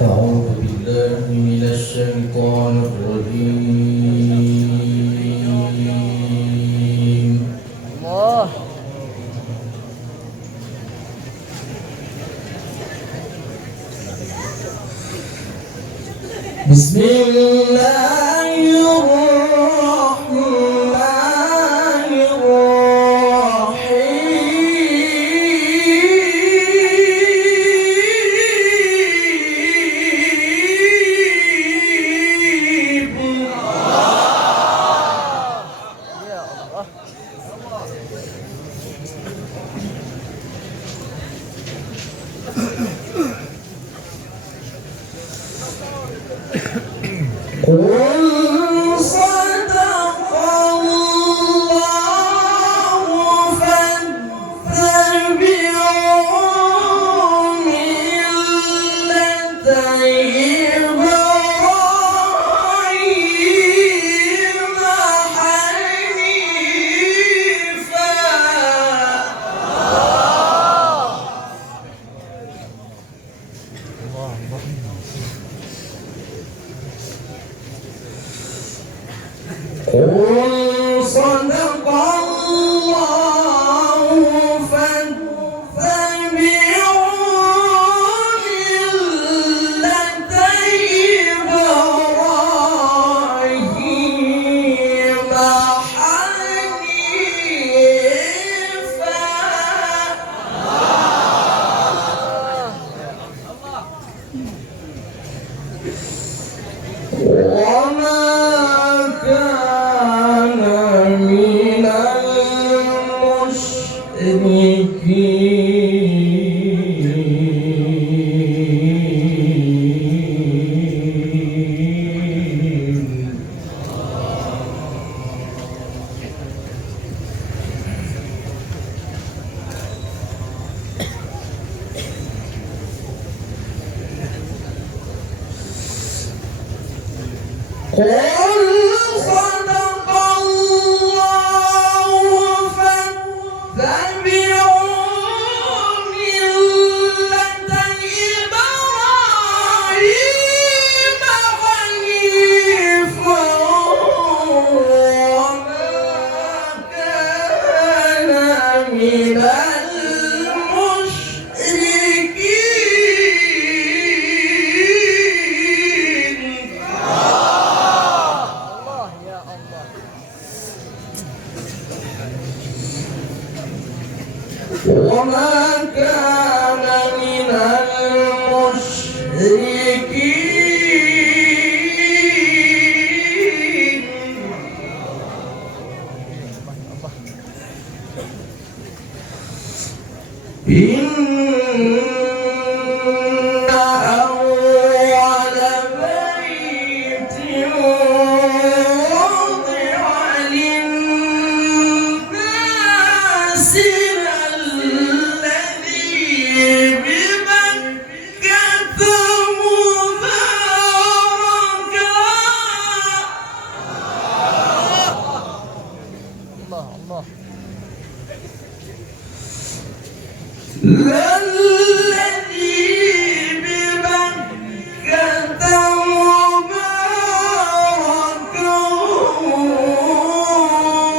أعوذ بالله من الشيطان الرجيم. الله. بسم الله الرحمن قل صدق الله فاتبعوا ملة إبراهيم حنيفا. قل صدق الله فاتبعوا ملة إبراهيم حنيفا وما كان من المشركين. قل صدق الله فاتبعوا ملة إبراهيم حنيفا وما كان من المشركين. وما كان من المشركين. إن أول بيت وضع للناس الذي بمكة مباركا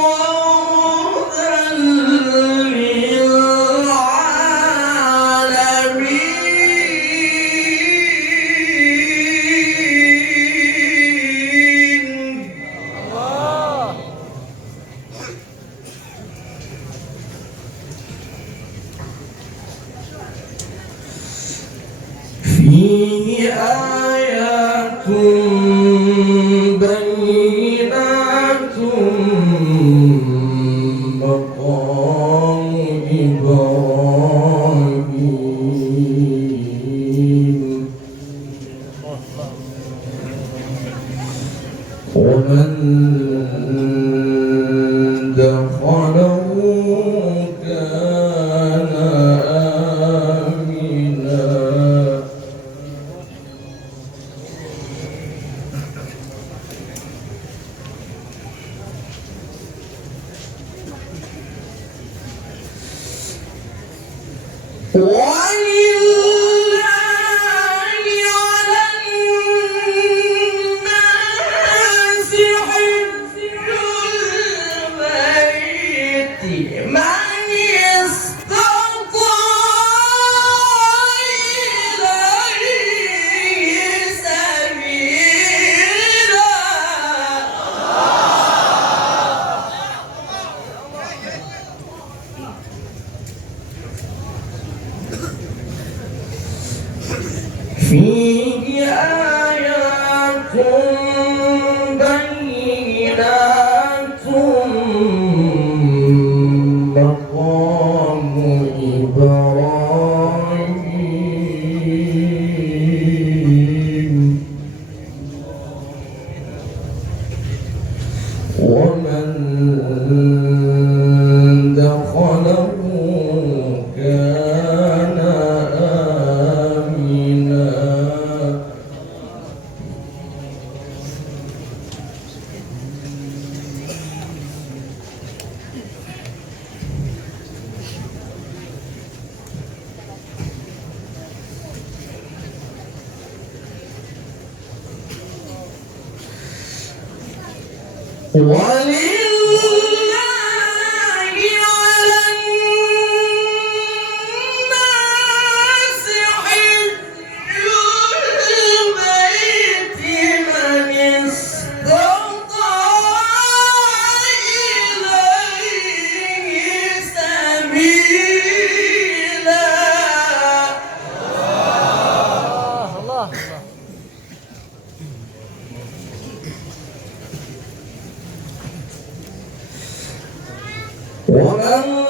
وهدى للعالمين. فيه آيات بينات مقام إبراهيم ومن دخله كان آمنا فيه آيات بينات مقام إبراهيم ومن دخله كان آمنا ولله على الناس حج البيت من استطاع إليه سبيلا الله ومن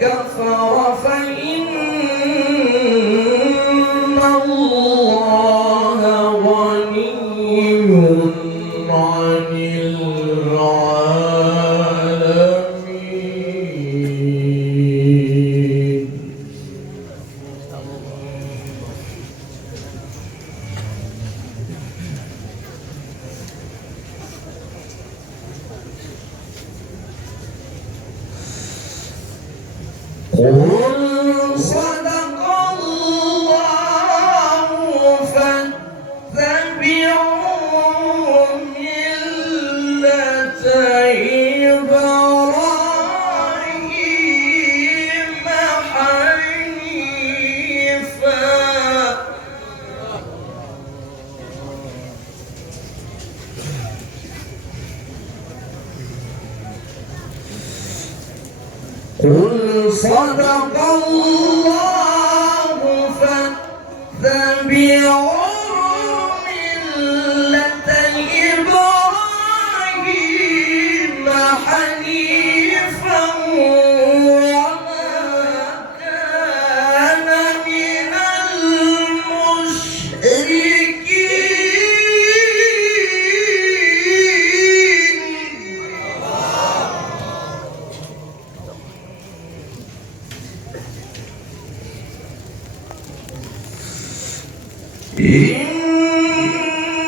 كفر فإن الله غني عن العالمين قل صدق الله فاتبعوا ملة إبراهيم حنيفا قل صدق الله فاتبعوا ملة إبراهيم حنيفا وما كان من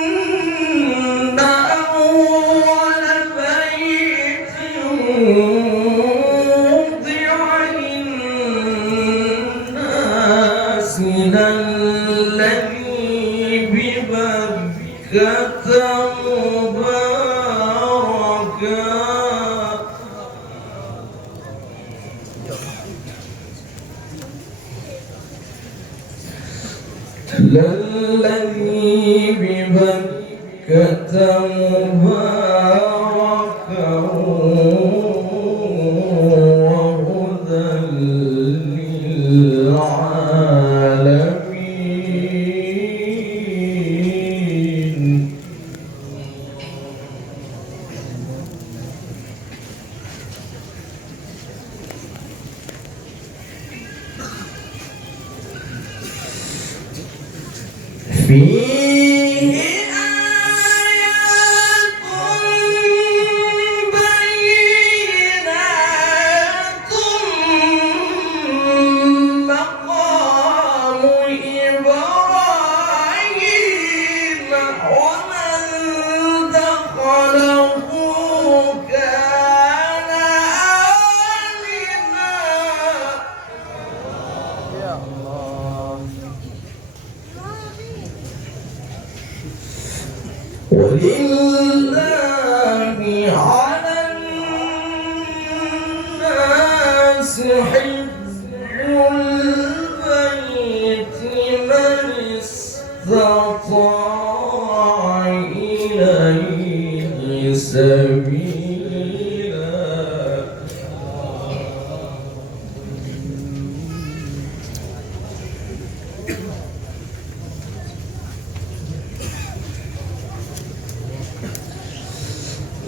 إن أول بيت وضع للناس للذي ببكة مباركا للذي ببكة مباركا وهدى للعالمين فيه آيات بينات مقام إبراهيم ومن دخله كان آمنا يا الله ولله على الناس حج البيت من استطاع إليه سبيلا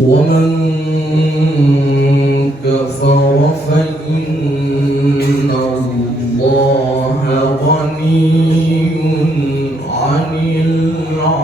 ومن كفر فإن الله غني عن العالمين.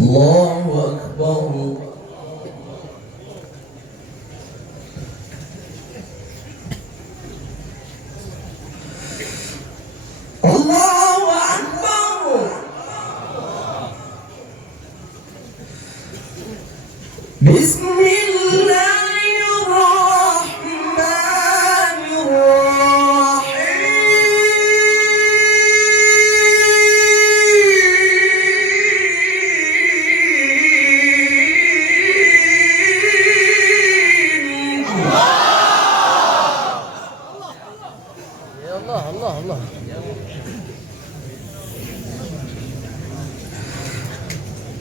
الله أكبر. الله أكبر. بسم الله الرحمن الرحيم. الله الله الله.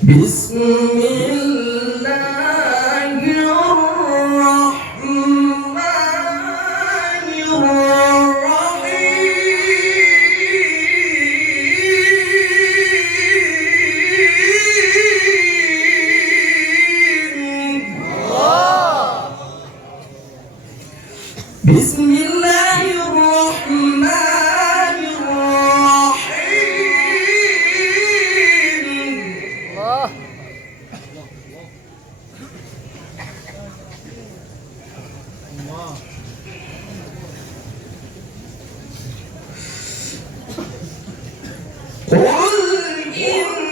بسم الله الرحمن الرحيم. بسم الله الرحمن الرحيم. الله. قل إنني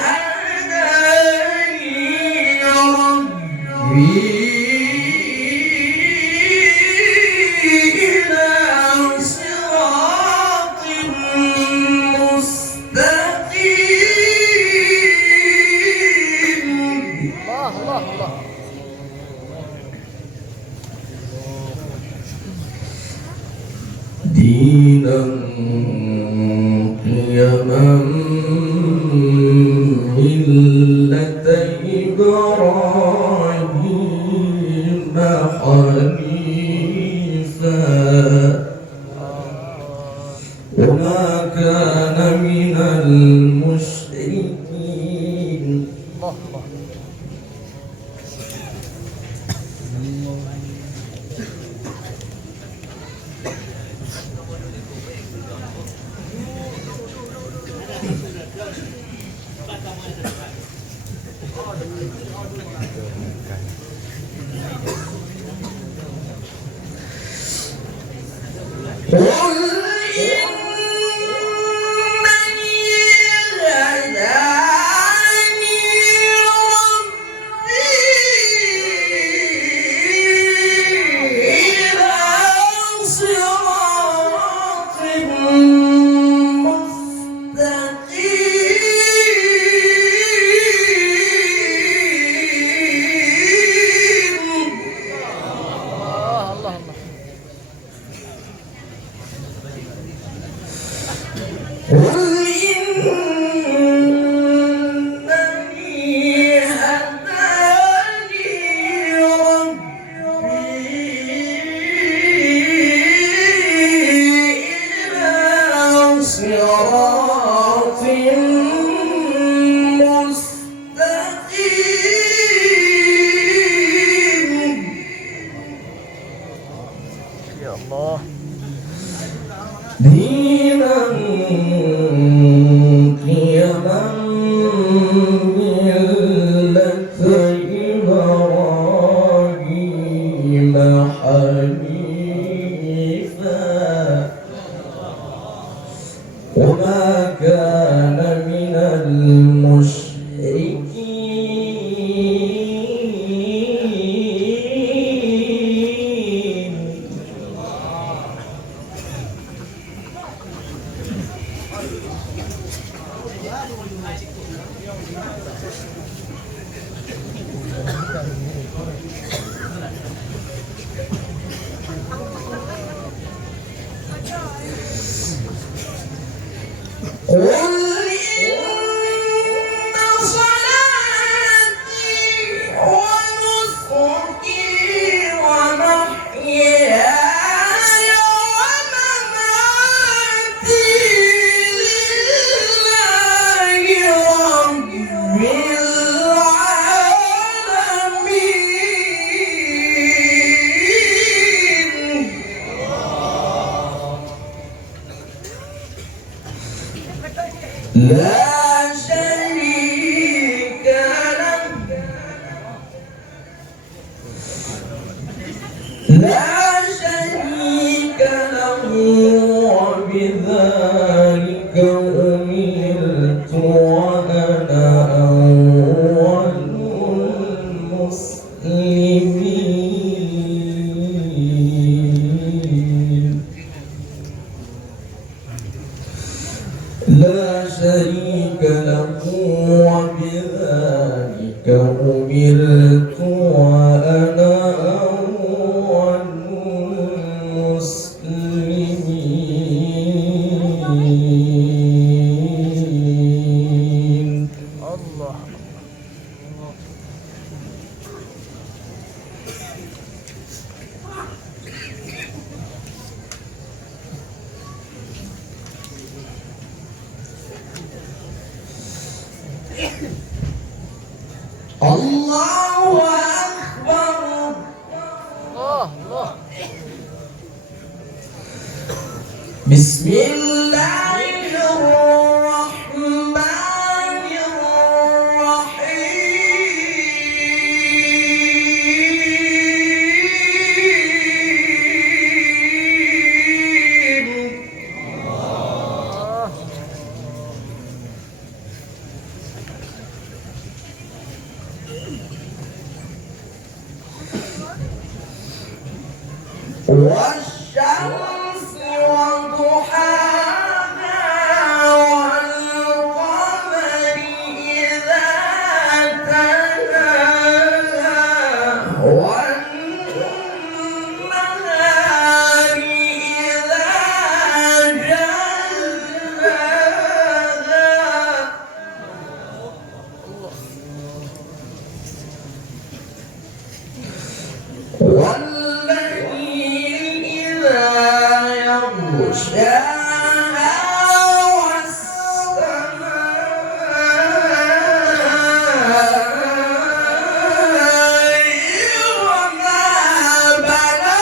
هداني ربي إلى صراط مستقيم. الله الله الله. دينا قيما ملة إبراهيم حنيفا وما كان من المشركين. الله الله. قل إنني هداني ربي إلى صراط مستقيم. الله الله الله. قل إنني هداني ربي إلى صراط مستقيم. دينا قيما ملة إبراهيم حنيفا وما كان من المشركين قل إن صلاتي ونسكي ومحياي ومماتي لله رب العالمين لا شريك له وبذلك أمرت وأنا أول المسلمين لا شريك له وبذلك أمرت وأنا أول المسلمين الله. الله أكبر الله. بسم الله الرحمن الرحيم والشمس وضحاها والقمر إذا تلاها والنهار إذا جلاها والليل إذا يغشاها والسماء وما بناها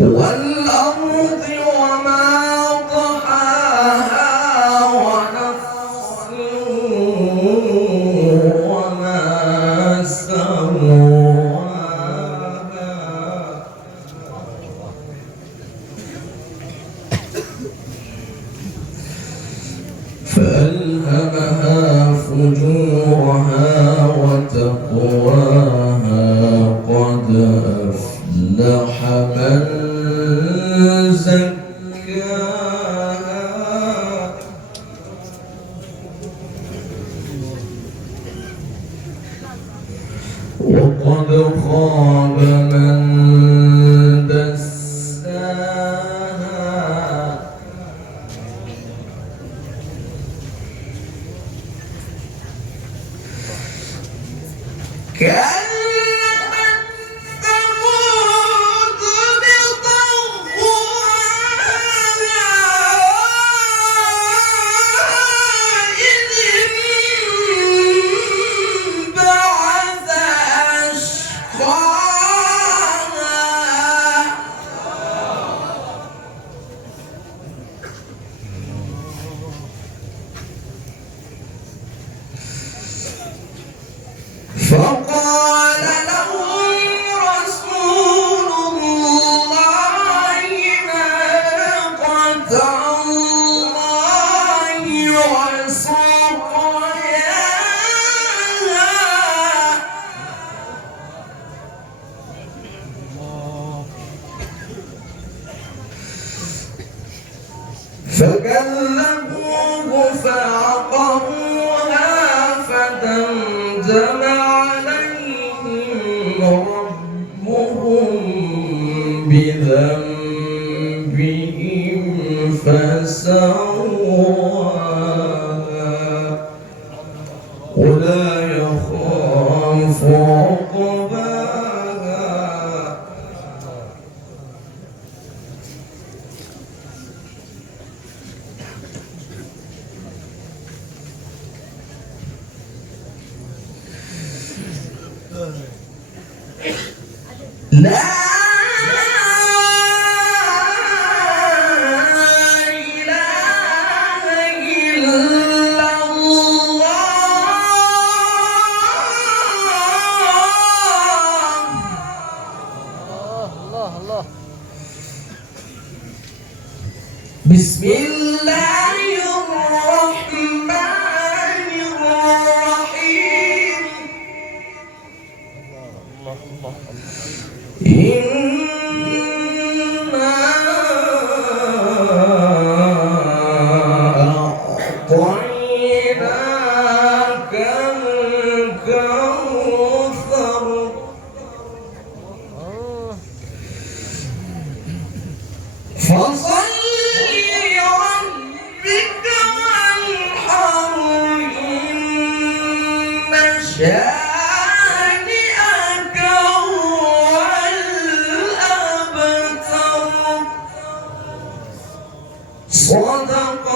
والأرض وما طحاها ونفس وما سواها فألهمها فجورها وتقواها قد أفلح من زكاها وقد خاب من دساها كذبت ثمود بطغواها إذ انبعث فقال لهم رسول الله ناقة الله وسقياها فكذبوه فعقروها فدمدم عليهم ربهم بذنبهم فسواها ولا يخاف عقباها. لا إله إلا الله الله. بسم الله الرحمن الرحيم. إنا أعطيناك الكوثر فصل لربك وانحر إن شانئك هو الأبتر. صدق